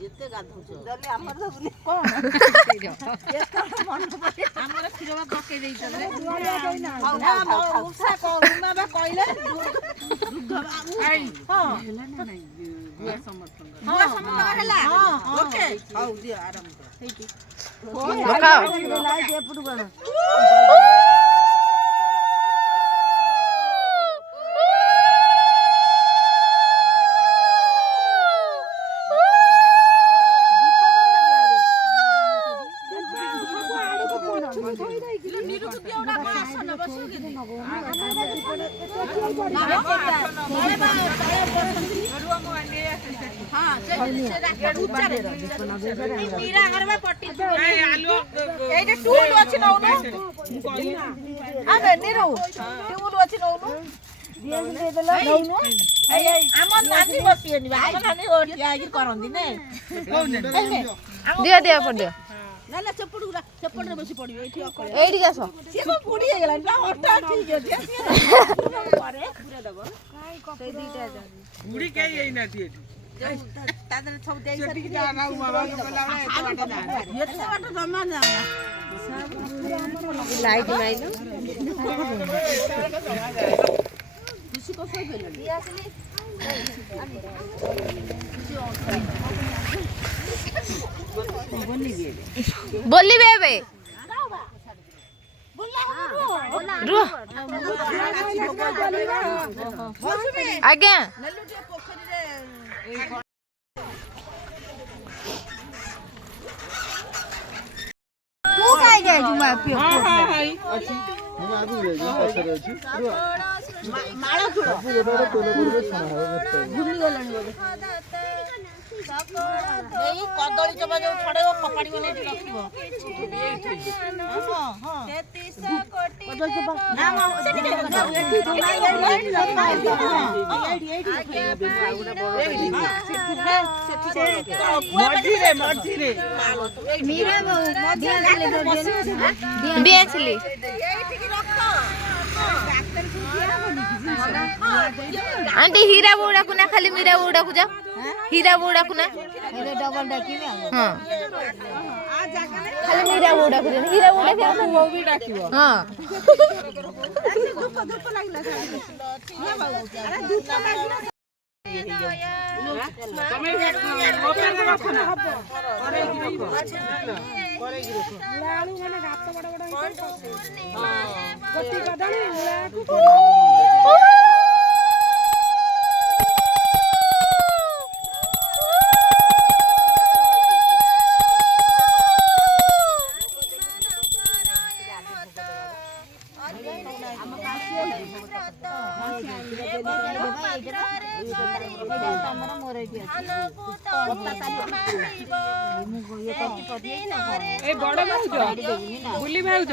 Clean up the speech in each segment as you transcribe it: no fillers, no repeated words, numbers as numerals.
ଯେତେ ଗାଧଉଛ ଡଲି ଆମର ଦବୁନି କୋନ ଆମର କ୍ଷୀର ବା ପକେଇ ଦେଇଛନ୍ତି ଉଷା କରୁମା ବା କହିଲେ ଦୁଗ୍ଧ ଆଇ ହଁ ହେଲା ନା ନାଇଁ ଗୁଆ ସମର୍ଥନ ଗୁଆ ସମର୍ଥନ ହେଲା ଓକେ ହଉ ଦିଅ ଆରାମ କର ହେଇଟି ପକାଅ ଲାଇଟ୍ ଏପଟୁ ଗଣ दिया दिया पड़ दिया नाला चपड़ुरा चपड़ रे बसी पड़ियो एठी एठी आस से को बुड़ी हे गेला ना ओटा ठीक है करे पूरा दबो से दीटा बुड़ी के एई ना दी एठी तादर सब देई सरी जा ना बाबा बोला एतो बाटा जमा ना लाइट माइलो खुशी को सोई गेल दी आसली बोली बेबे रो आज्ञा तू काई गई जुमा पियो अछि हम आगु ले जी पछरे अछि माळा छुड़ सब एबारे कोले कोले छना है भूली गेलनी बोले एई कदली चबा जो छड़ेओ कपाड़ी बने एठी रखिबो हां हां 33 कोटी कदली चबा ना ना एठी धोनाई एठी मर्जी रे मीरा मर्जी बेचली एठी की रख डाक्टर को दिया बनी आंटी हीरा बौड़ा को ना खाली मीरा बौड़ा को जा हीरा बौड़ा को ना अरे डबल डाकी में हां आ जाका खाली मीरा बौड़ा को हीरा बौड़ा के वो भी डाकिबो हां धूप धूप लागला ना बाबू अरे धूप लागला तमे ओपन रखो ना हबो करे की रखो करे की रखो लालू माने घात बड़ बड़ हां कोटी कदली मुळा को ए बड़ भाउज बुली भाउज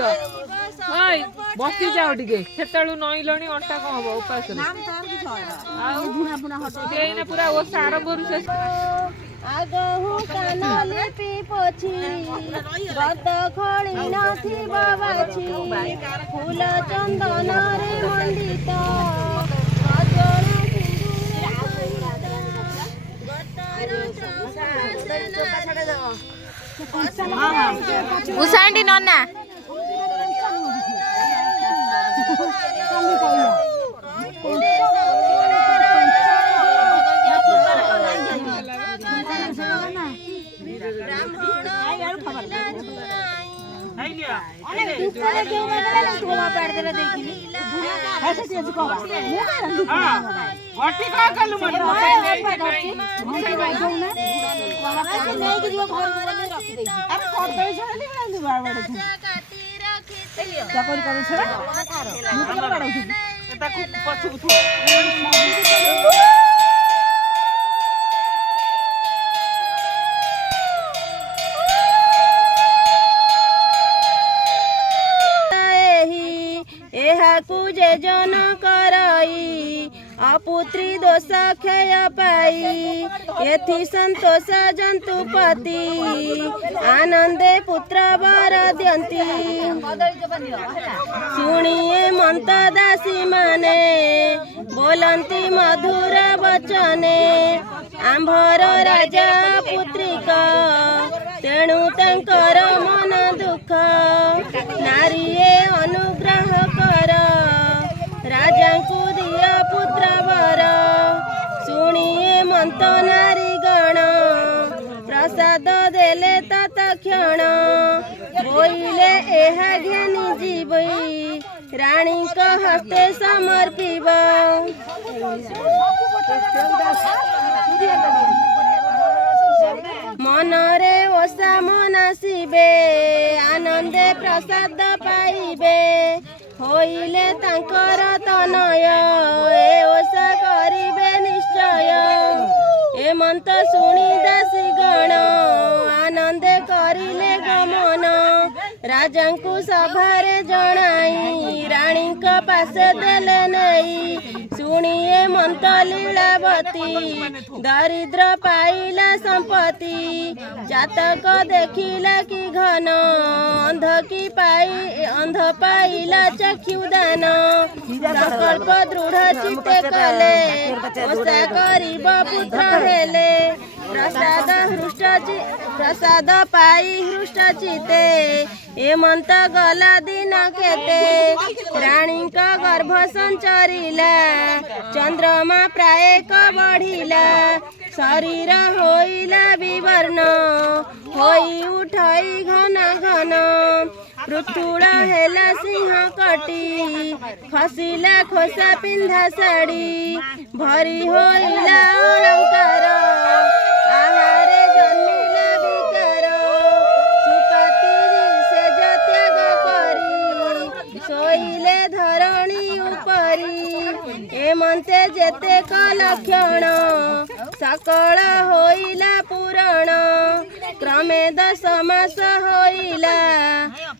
हाय बसी जाओ टिके सेतळु नइलणी अंटा को हबो उपास नाम तार की छय आ बुना बुना हट देइना पूरा ओ आरंभ रु से आगहु कानले पिपछि गत खळी नथि बाबाछि फूल चंदन रे मंडित अजर सिंदूर उसांडी नन्ना अपुत्री दोष क्षय पाई एथि संतोष जंतुपति आनंदे पुत्र वर दियंती शुणिए मंत दासी माने बोलंती मधुर वचने आंभर राजा पुत्रिका तेणु तांकर मन दुख नारीए अनुग्रह कर राजा को दिया पुत्र वर शुणिए मंत नारी गण प्रसाद देले तत्क्षण बोइले एहा ज्ञानी जीवई रानी का हस्ते समर्पिब मनरे ओषा मनासिबे आनंदे प्रसाद पाइबे होइले तांकर तनय ए ओषा करिबे निश्चय ए मंत शुणी दासी गण आनंदे करिले गमन राजा को सभारे जणाई रानी का पासे देले नहीं शुणिए मंत लीलावती दरिद्र पाइला संपत्ति जातक देखिला कि घन अंध पाइला चक्षुदान संकल्प दृढ़ चित्ते कले ओषा करिब पुत्र हेले प्रसाद पाई हृष्ट चिते हेमंत गला दिन केते रानी का गर्भ संचरिला चंद्रमा प्राय बढ़िला शरीर होइला विवर्ण होई उठई घन घन पृथुड़ा हेला सिंह कटी खसिला खोसा पिंधा साड़ी भरी होइला अलंकार आहारे जन्मिला विकार सुपति से त्याग करी सोइले धरणी उपरी हेमंते जेते लक्षण सकल होइला पुराण क्रमे 10 मास होइला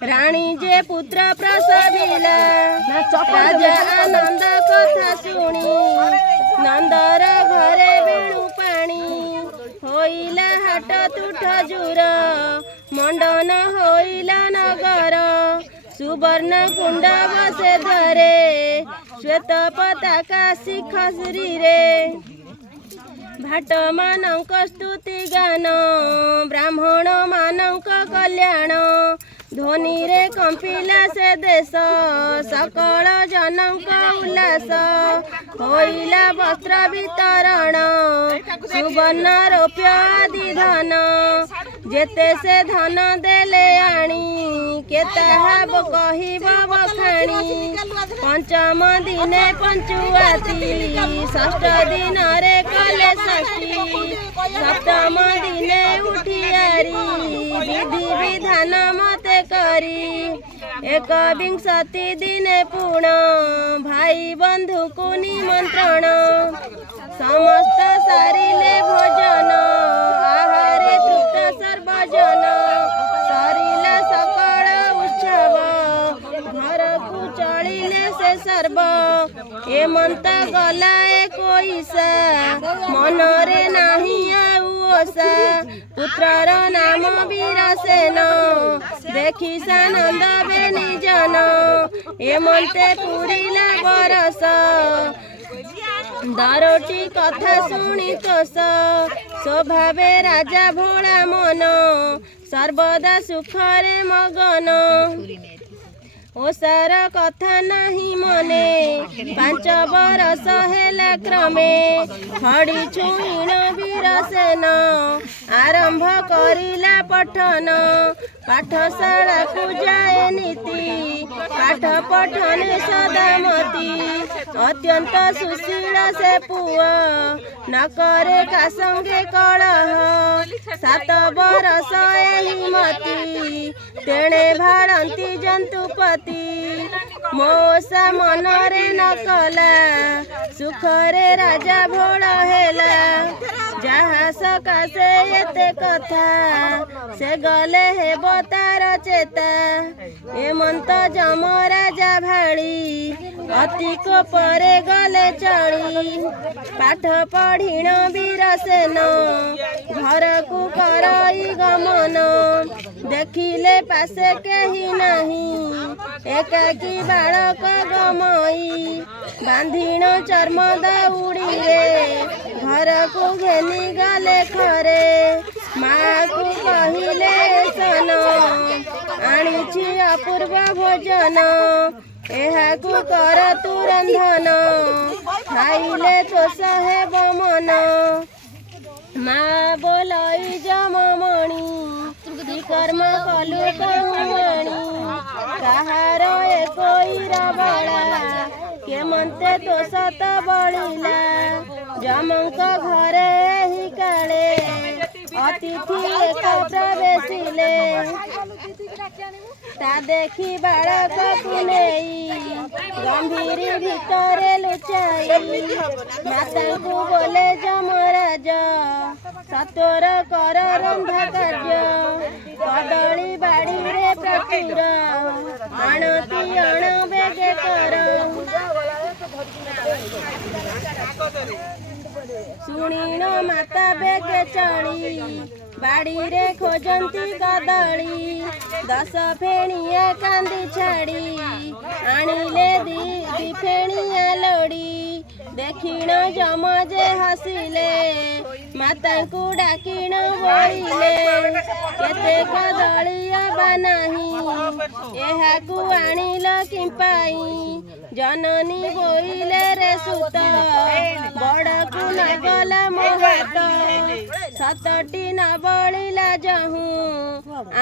रानी जे पुत्र प्रसविला राजा आनंद कथा शुणी नंदर घरे बेणु पाणी होइला हाट तुठ जुर मंडन होइला नगर सुवर्ण कुंड बसे धरे श्वेत पताका शिख श्रीरे भाट मानक स्तुति गान ब्राह्मण मानक कल्याण ध्वनि रे कंपिला से देश सकल जनक उल्लास होइला वस्त्र वितरण सुवर्ण रौप्य आदि धन जेते से धन देले आणी केताहा कहिब बखाणी पंचम दिने पंचुआती षष्ठ दिन रे कले षष्ठी सप्तम दिने उठियारी विधि विधान मते करी एक विंशति दिने पूर्ण भाई बंधु को निमंत्रण समस्त सारिले भोजन आहारे तृप्त सर्वजन सरिला सकल उत्सव घर को चलिले से सर्व हेमंत गला 21 मनरे नाही आशा पुत्रर नाम वीरसेन देखी सानंद बेनी जन हेमंते पुरिला बरस दारोटी कथा शुणी तोष स्वभावे राजा भोला मन सर्वदा सुखरे मगन ओसार कथा नहीं मने 5 बरस हेला क्रमे खड़ी छुईण वीरसेन आरंभ करिला पठन पाठशाला को जाए नीति पाठ पठने सदामती अत्यंत सुशील से पुआ न करे का संगे कलह 7 बरस एही मती तेणे भाड़ंती जंतुपति मोसा मनरे न कला सुखरे राजा भोल हेला जहाँ सकाशे एते कथा से गले हेब तार चेता एमंत जम राजा भाड़ी अतिक परे गले चढ़ी पाठ पढ़िण वीर सेन घर को करई गमन देखिले पासे केही नहीं एकाकी बालक गमई बांधिण चर्म दौड़ी रे घर को घेनी गले खरे माँ को कहिले सन आनिछि अपूर्व भोजन एहाकु कर तू रंधन खाइले तो हेब मन माँ बोलई जममणि कर्म कलु कहमणि कहार एकोईरा बड़ा के मनते तो सत बलिला जमंक घरे ही काले अतिथि एकत्र बेसिले ता देखी बालक को नेई गंभीरी भितरे लुचाई माता को बोले जमराज सतोर कर रंधा कार्य कदली बाड़ी रे प्रचुर आणती अण बेगे कर शुणीण माता बेगे चली बाड़ी रे खोजंती कदली 10 फेणिया कांदी छाड़ी आनिले दी फेणिया लोड़ी देखिण जम जे हसिले माता को डाकिण बोइले केते कदलिया बानाही एहाकु आनिल किंपाई जननी बोइले रे सुत बड़कु नगला मोहात 7टी न बलिला जहू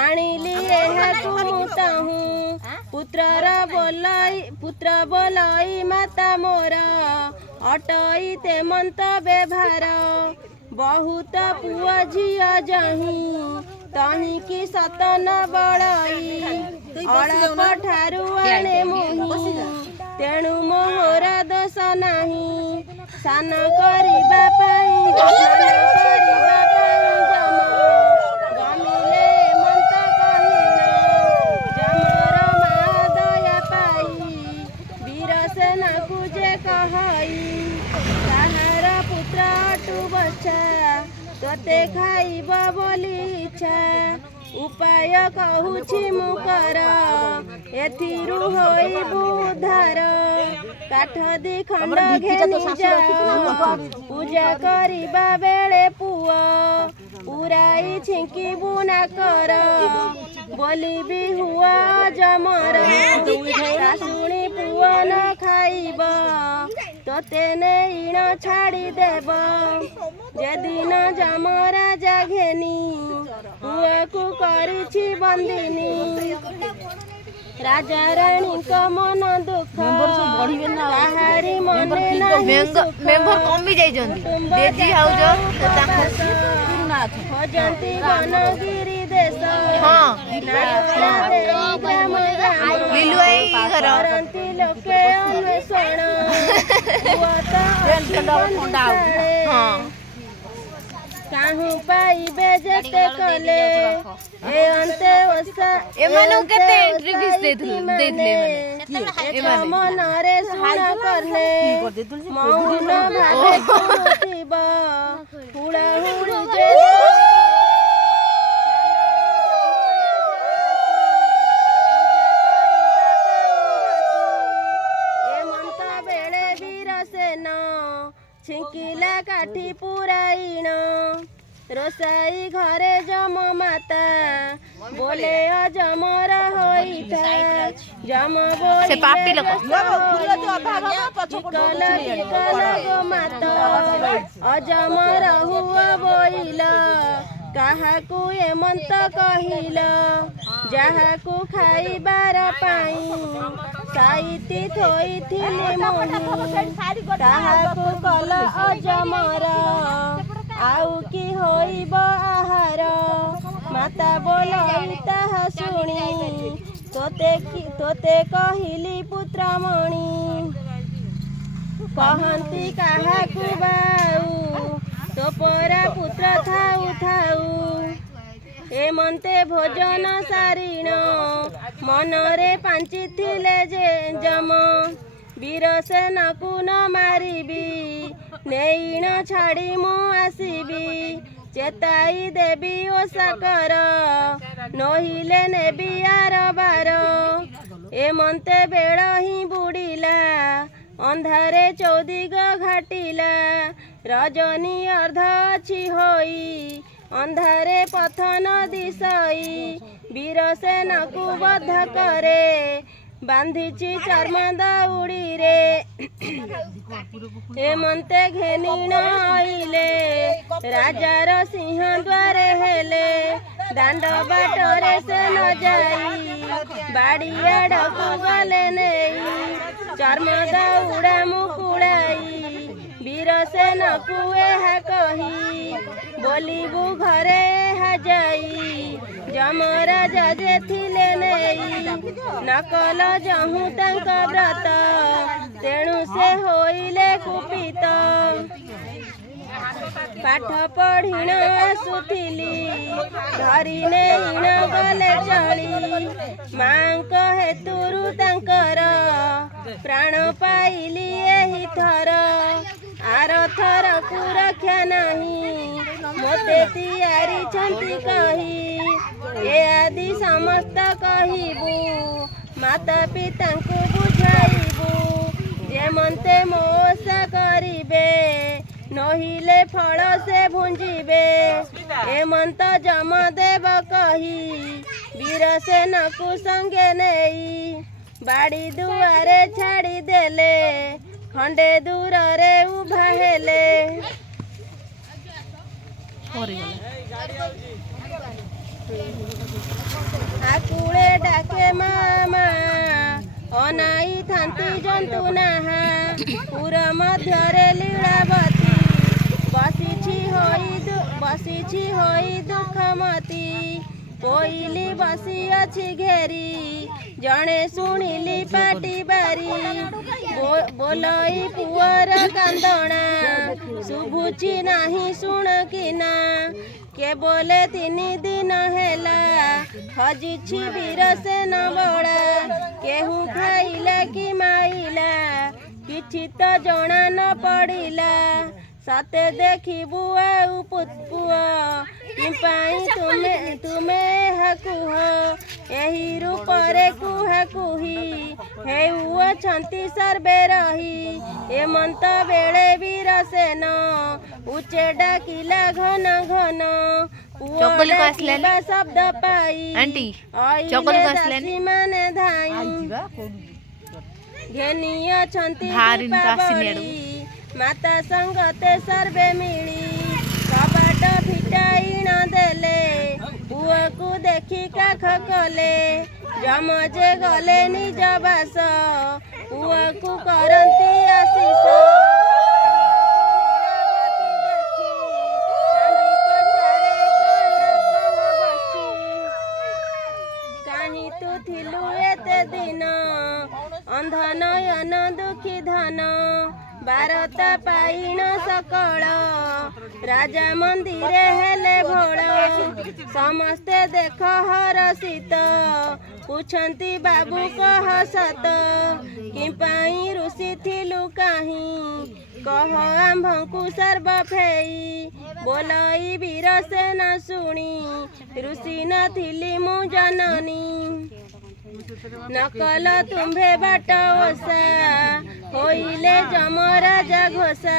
आनिली एहाकु मुताहू पुत्र बोलाई माता मोर अटई ते मंत व्यवहार बहुत पुआ झिया जही तही की सतन बड़ई अड़प ठारू आणे मोही तेणु मोहर दोष नाही सान करिबा पाई जम गमिले मंत कहिन जमर मा दया पाई वीर सेना कुजे कहई ताहार पुत्र अटु बच्चा तोते खाइब बोली इच्छा उपाय कहूछि मु कर एथिरु होइबु उद्धार काठ दी खंड घेनी जा पूजा करिबा बेले पुआ पुराई छिंकिबु ना कर बोली भी हुआ जमर शुणी पुआ न खाइब तोते नेईण छाड़ी देब जेदिन जमरा जाघेनी पुआ को करिछि बंदिनी राजा रानी का मन दुख काहारी मने मेंबर कमी जाइछन्ती देजी हाउज भजंती वनगिरी देश हां लीलु आई घर करंती लोके अन्वेषण हां काहू पाइबे जेते कले ए अंते ओसा एमानु केते एंट्री फीस देथिले माने मन रे सुना करने मौन भावे कुतिबा हुड़ा हुड़ी जे ए मनता बेले वीर सेन छिंकिला काठी पुराइण रोसाई घरे जम माता बोले अजमर होइता जम बोले से पापी लोक गो माता अजमर हुआ बोइल काहाकु एमंत कहिल जाहाकु खाइबार पाई साइती थोइथिली मुही ताहाकु कल अजमर आउ की होइब आहार माता बोलाई ताहा शुणी तोते कहिली पुत्रमणि कहती काहाकु बाऊ तो परा पुत्र थाऊ थाऊ ଏମନ୍ତେ ଭୋଜନ ସାରିଣ ମନରେ ପାଞ୍ଚିଥିଲେ ଯେ ଯମ ବୀରସେନକୁ ନ ମାରିବି ନେଇଣ ଛାଡ଼ି ମୁଁ ଆସିବି ଚେତାଇ ଦେବି ଓସାକର ନହିଲେ ନେବି ଆର ବାର ଏମନ୍ତେ ବେଳ ହିଁ ବୁଡ଼ିଲା ଅନ୍ଧାରେ ଚୌଦିଗ ଘାଟିଲା ରଜନୀ ଅର୍ଦ୍ଧ ଅଛି ହୋଇ ଅନ୍ଧାରେ ପଥ ନ ଦିଶଇ ବୀରସେନକୁ ବଧ କରେ ବାନ୍ଧିଛି ଚର୍ମ ଦଉଡ଼ିରେ ଏମନ୍ତେ ଘେନିଣ ଆଇଲେ ରାଜାର ସିଂହ ଦ୍ୱାରେ ହେଲେ ଦାଣ୍ଡ ବାଟରେ ସେ ନ ଯାଇ ବାଡ଼ି ଆଡ଼କୁ ଗଲେ ନେଇ ଚର୍ମ ଦଉଡ଼ା ମୁକୁଳାଇ ବୀରସେନକୁ ଏହା କହି ବୋଲିବୁ ଘରେ ଏହା ଯାଇ ଯମରାଜା ଯେ ଥିଲେ ନେଇ ନକଲ ଯହୁଁ ତାଙ୍କ ବ୍ରତ ତେଣୁ ସେ ହୋଇଲେ କୁପିତ ପାଠ ପଢ଼ିଣ ଆସୁଥିଲି ଧରି ନେଇଣ ଗଲେ ଚଳି ମାଙ୍କ ହେତୁରୁ ତାଙ୍କର ପ୍ରାଣ ପାଇଲି ଏହି ଥର ଆର ଥରକୁ ରକ୍ଷା ନାହିଁ ମୋତେ ତିଆରିଛନ୍ତି କହି ଏ ଆଦି ସମସ୍ତ କହିବୁ ମାତା ପିତାଙ୍କୁ ବୁଝାଇବୁ ଯେମନ୍ତେ ମୋସା କରିବେ ନହିଲେ ଫଳ ସେ ଭୁଞ୍ଜିବେ ଏମନ୍ତ ଯମଦେବ କହି ବୀରସେନକୁ ସଙ୍ଗେ ନେଇ ବାଡ଼ି ଦୁଆରେ ଛାଡ଼ି ଦେଲେ ଖଣ୍ଡେ ଦୂରରେ ଉଭା ହେଲେ ଆକୁଳେ ଡାକେ ମାମା ଅନାଇ ଥାନ୍ତି ଜନ୍ତୁ ନାହା ପୁର ମଧ୍ୟରେ ଲୀଳାବତୀ ବସିଛି ହୋଇ ଦୁଃଖମତି କୋଇଲି ବସିଅଛି ଘେରି ଜଣେ ଶୁଣିଲି ପାଟି ବାରି ବୋଲଇ ପୁଅର କାନ୍ଦଣା ଶୁଭୁଛି ନାହିଁ ଶୁଣ କିନା କେବଳ 3 ଦିନ ହେଲା ହଜିଛି ବୀରସେନ ବଳା କେହୁ ଖାଇଲା କି ମାଇଲା କିଛି ତ ଜଣା ନ ପଡ଼ିଲା ସତେ ଦେଖିବୁ ଆଉ ପୁଅ ପାଇଁ ତୁମେ ଏହା କୁହ ଏହି ରୂପରେ କୁହା କୁହି ହେଉଅଛନ୍ତି ସର୍ବେ ରହି ଏମନ୍ତ ବେଳେ ବୀରସେନ ଉଚ୍ଚେ ଡାକିଲା ଘନ ଘନ ପୁଅ ଡାକିବା ଶବ୍ଦ ପାଇ ଅଇଲେ ଦାସୀମାନେ ଧାଇଁ ଘେନିଅଛନ୍ତି ଦୀପାବଳି ମାତା ସଙ୍ଗତେ ସର୍ବେ ମିଳି କବାଟ ଫିଟାଇଣ ଦେଲେ ପୁଅକୁ ଦେଖି କାଖ କଲେ ଯମ ଯେ ଗଲେ ନିଜ ବାସ ପୁଅକୁ କରନ୍ତି ଆଶିଷ କାହିଁ ତୁ ଥିଲୁ ଏତେ ଦିନ ଅନ୍ଧ ନୟନ ଦୁଃଖୀ ଧନ ବାରତା ପାଇଣ ସକଳ ରାଜା ମନ୍ଦିରେ ହେଲେ ଭୋଳ ସମସ୍ତେ ଦେଖ ହରଷିତ ପୁଛନ୍ତି ବାବୁ କହ ସତ କିପାଇଁ ରୁଷିଥିଲୁ କାହିଁ କହ ଆମ୍ଭଙ୍କୁ ସର୍ବ ଫେଇ ବୋଲଇ ବୀରସେନ ଶୁଣି ରୁଷି ନଥିଲି ମୁଁ ଜନନୀ ନକଲ ତୁମ୍ଭେ ବାଟ ଓଷା ହୋଇଲେ ଯମରାଜା ଘୋଷା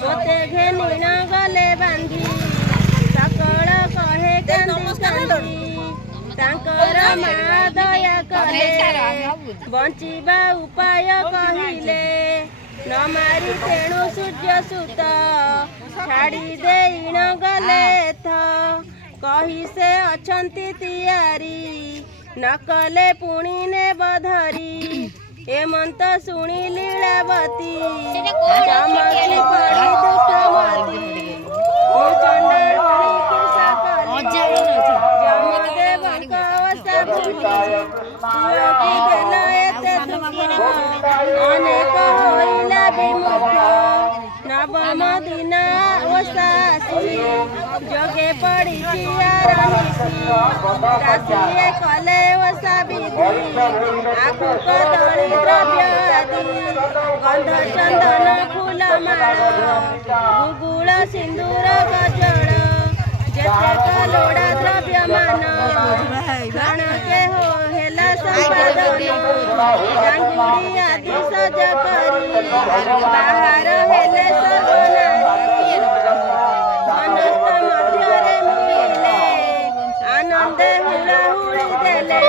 ମୋତେ ଘେନିଣ ଗଲେ ବାନ୍ଧି ସକଳ କହେ କାନ୍ଦି କାନ୍ଦି ତାଙ୍କର ମା ଦୟା କଲେ ବଞ୍ଚିବା ଉପାୟ କହିଲେ ନ ମାରି ତେଣୁ ସୂର୍ଯ୍ୟ ସୁତ ଛାଡ଼ି ଦେଇଣ ଗଲେ ଏଥ କହି ସେ ଅଛନ୍ତି ତିଆରି ନକଲେ ପୁଣି ନେବ ଧରି ଏମନ୍ତ ଶୁଣି ଲୀଳାବତୀ ଚମକି ପଡ଼ି ଦୁଃଖମତି ମୁଁ ଚଣ୍ଡାଳୁଣୀକୁ ସକଲି ଯମଦେବଙ୍କ ଓଷା ଭୁଲି ପୁଅକୁ ଦେଲ ଏତେ ଦୁଃଖ ଅନେକ ହୋଇଲା ବିମୁଖ ନବମ ଦିନ ଓଷା ଆସି जोगे पड़ी राशिए कले ओषा विधि आखु कदली द्रव्य आदि गंध चंदन फूल माଳ गुगुळ सिंदूर गजळ जेतेक लोड़ा द्रव्य मान क्षणके हो हेला संपादन डांगुड़ी आदि सज करी बाहर हेले सर्वनारी मनस्थ मध्यरे मिले आनंदे हुड़ाहुड़ी देले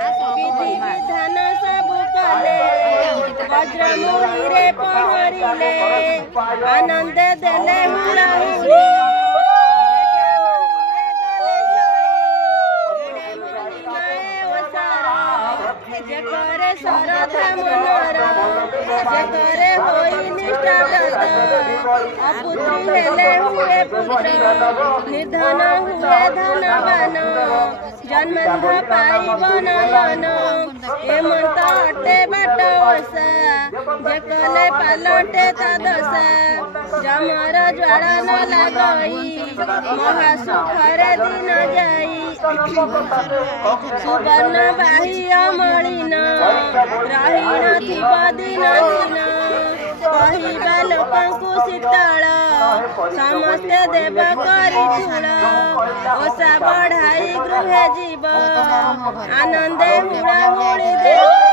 विधान सबु कले वज्र मुड़ीरे पहरिले आनंद देले हुड़ाहुड़ी जेकरे सरधा मनर जेकरे होई निष्ठा व्रत अपुत्री हेले हुए पुत्र निर्धन हुए धनवान जन्मध पाइब नयन एमंत अटे बाट ओषा जेकले पालटे ता दशा जमर ज्वाला न लागई महासुखरे दिन जाई सुवर्ण बाही अमलिन रहीन थिब दिन दिन କହିବା ଲୋକଙ୍କୁ ଶୀତଳ ସମସ୍ତେ ଦେବ କରି ଠୁଳ ଓଷା ବଢ଼ାଇ ଗୃହେ ଯିବ ଆନନ୍ଦେ ହୁଳାହୁଳି ଦେବ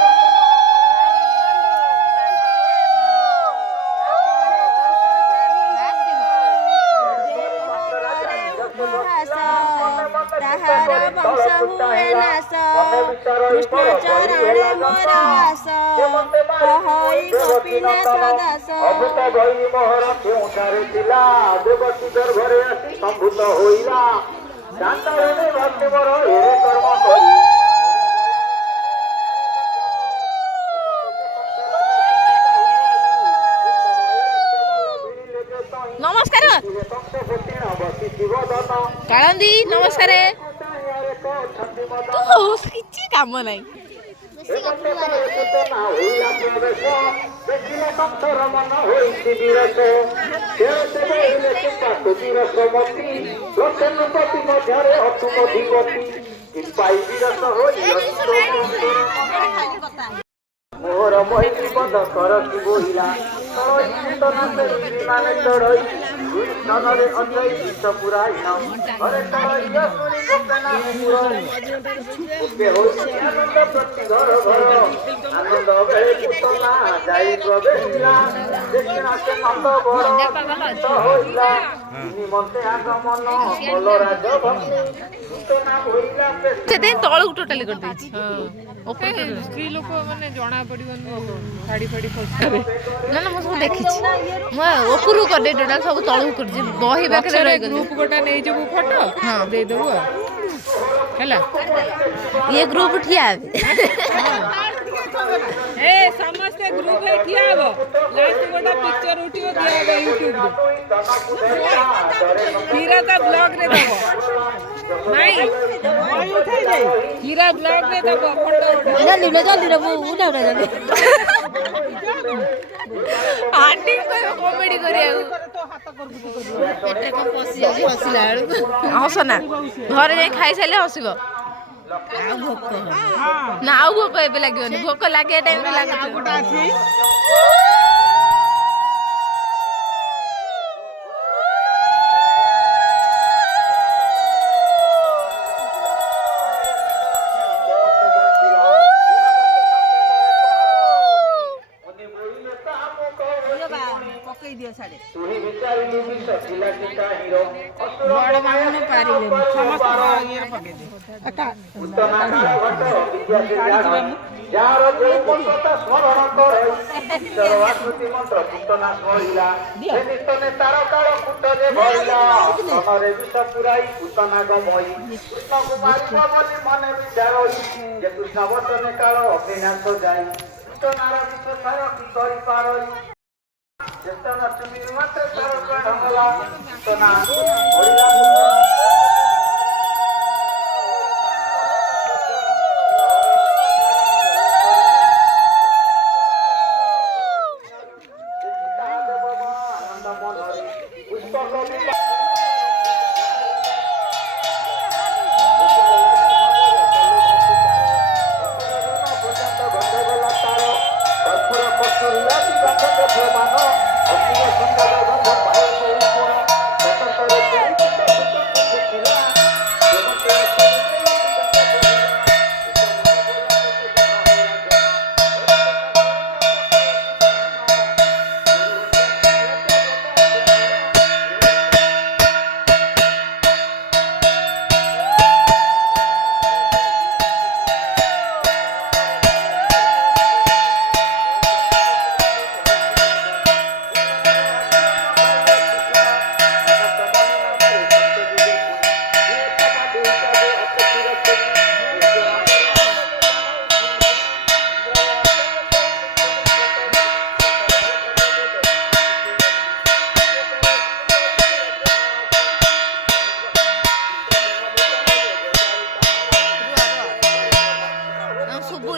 ତାହାର ବଂଶ ହୁଏ ନାଶ କୃଷ୍ଣ ଚରଣେ ମୋର ଆସ କହଇ ଗୋପୀନାଥ ଦାସ ଦେବତୀ ଗର୍ଭରେ ଆସି ସମ୍ଭୂତ ହୋଇଲା ଚାଣ୍ଡାଳନେ ଭକ୍ତି ମୋର ଏରେ କର୍ମ କରି ନମସ୍କାର କାଳନ୍ଦୀ ନମସ୍କାର କିଛି କାମ ନାହିଁ मोर मोहिनी पद कर की बोहिला माने चढ़ई ननरे अजय विष पुराइन हरे चढ़ई सुनी गोपना आनंद प्रति घर घर आनंद बेले पुतना जाई प्रवेशिला देखिना से नंद बड़ होइला निमंते आगमन बलराज भक्ति पुतना होइला ସେଥିପାଇଁ ତଳକୁ ଟୋଟାଲି କରିଦେଇଛି ସ୍ତ୍ରୀ ଲୋକ ମାନେ ଜଣା ପଡିବନି ଶାଢୀ ଫାଡି ଫସାରେ ନା ନା ମୁଁ ସବୁ ଦେଖିଛି ମୁଁ ଉପରକୁ କରିଦେଇ ଟୋଟାଲ ସବୁ ତଳକୁ କରିଛି ବହି ପାଖରେ ଗ୍ରୁପ ଗୋଟା ନେଇଯିବୁ ଫଟୋ ଦେଇଦେବୁ ଆଉ ହେଲା ଇଏ ଗ୍ରୁପ ଠିଆ ହେବେ ଏ ସମସ୍ତେ ଗ୍ରୁପ ହେଇ ଠିଆ ହବ ଲାଷ୍ଟ ଗୋଟା ପିକ୍ଚର ଉଠିବ ଦିଆହବ ୟୁଟ୍ୟୁବ ରେ ହୀରା ବ୍ଲଗ ରେ ଦବ ନାଇଁ ହୀରା ବ୍ଲଗ ରେ ଦବ ଫଟୋ ଜଲ୍ଦି ରେ ଉଠା ଜଲ୍ଦି ଆଣ୍ଟି କହିବ କମେଡି କରିବାକୁ ପେଟରେ କଣ ପଶି ଯାଉଛି ହସିଲା ବେଳକୁ ହସ ନା ଘରେ ଯାଇ ଖାଇସାରିଲେ ହସିବ ନା ଆଉ ଭୋକ ଏବେ ଲାଗିବନି ଭୋକ ଲାଗିବା ଟାଇମରେ ଲାଗୁଛି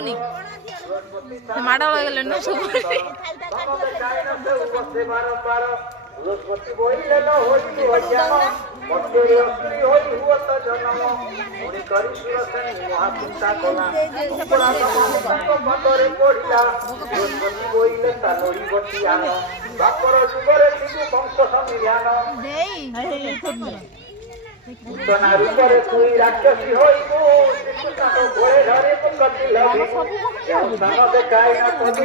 ଶୁଭୁନି ମାଡ଼ ହେଇଗଲେ ନା ଶୁଭୁନି ବୃହସ୍ପତି ବୋଇଲେ ନ ହୋଇ ଅଜ୍ଞାନ ମତରେ ଅସୁରୀ ହୋଇ ହୁଅତ ଜନମ ପୁଣି କରି ସୁରସେନୀ ମହାଚିନ୍ତା କଲା ତାଙ୍କ ପଦରେ ପଡ଼ିଲା ବୃହସ୍ପତି ବୋଇଲେ ତା ଲୋଡ଼ି ବଟି ଆଣ ବାପର ଯୁଗରେ ଥିବୁ ବଂଶ ସମିଧାନ ଉତ୍ତନା ରୂପରେ ତୁଇ ରାକ୍ଷସୀ ହୋଇବୁ ଶ୍ରୀକୃଷ୍ଣଙ୍କ ଘୋଡ଼େ ଧରି ପକଟି ଲବି କେଉଁ ସ୍ଥାନ ଦେଖାଇ ନା କବି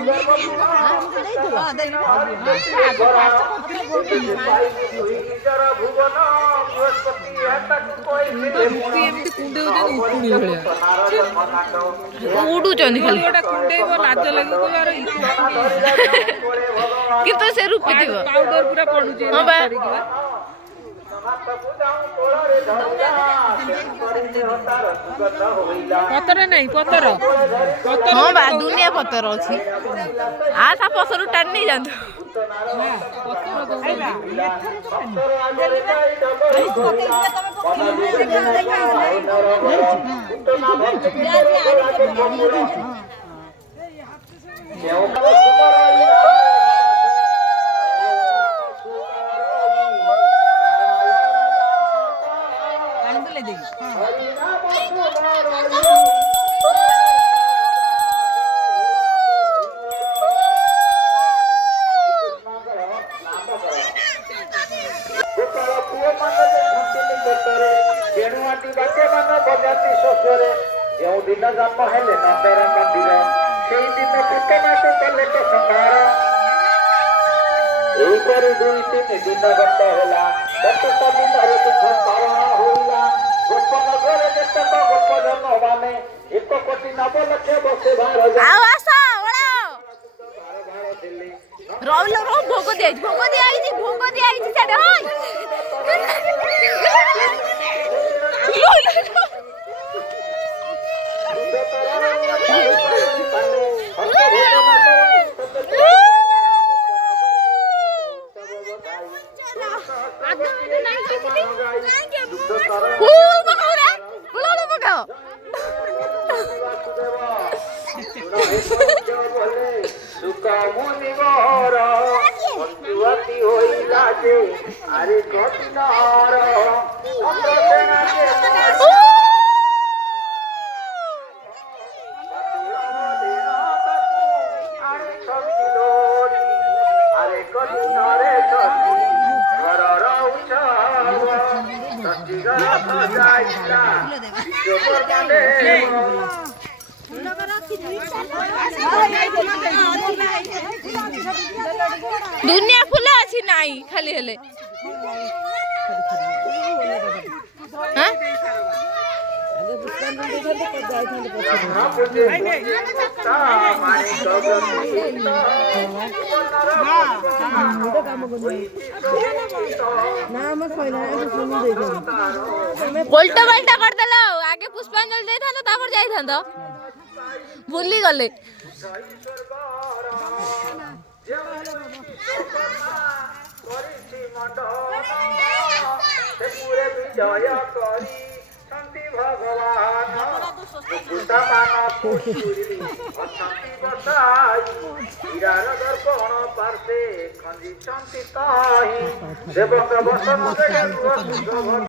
ନିଜର ଭୁବନ ବୃହସ୍ପତି ତାକୁ କହିଥିଲେ ଏମିତି କୁଣ୍ଡେଉଛନ୍ତି ଉକୁଣି ଭଳିଆ ଉଡୁଛନ୍ତି ଖାଲି ଗୋଟା କୁଣ୍ଡେଇବ ଲାଜ ଲାଗିବ ଆର କିନ୍ତୁ ସେ ରୂପି ଥିବ ପାଉଡର ପୁରା ପଡୁଛି ହଁ ବା ପତର ନାହିଁ ପତର ହଁ ବା ଦୁନିଆ ପତର ଅଛି ଆ ତା ପଛରୁ ଟାଣି ନେଇ ଯାଆନ୍ତୁ ଯେଉଁ ଦିନ ଜନ୍ମ ହେଲେ ନନ୍ଦର ମନ୍ଦିର ସେଇ ଦିନ କୀଟନାଶ କଲେ ତ ସଂହାର ଏହିପରି 2-3 ଦିନ ଗତ ହେଲା ଚତୁର୍ଥ ଦିନରେ ଦୁଃଖ ପାଳନ ହୋଇଲା ଗୋପନଗରରେ ଯେତେକ ଗୋପ ଜନମାନେ 1,90,00,000 ବର୍ଷେ ଭାର ଥିଲେ ରହିଲ ଭୋଗ ଦିଆଯାଇଛି ସେଟା আরে কঠিন दुनिया फुल अच्छी नाई खाली हेले उल्टा पल्टा करदेल आगे पुष्पांजलि दे था तापर जाई था भूली गले ଭଗବାନ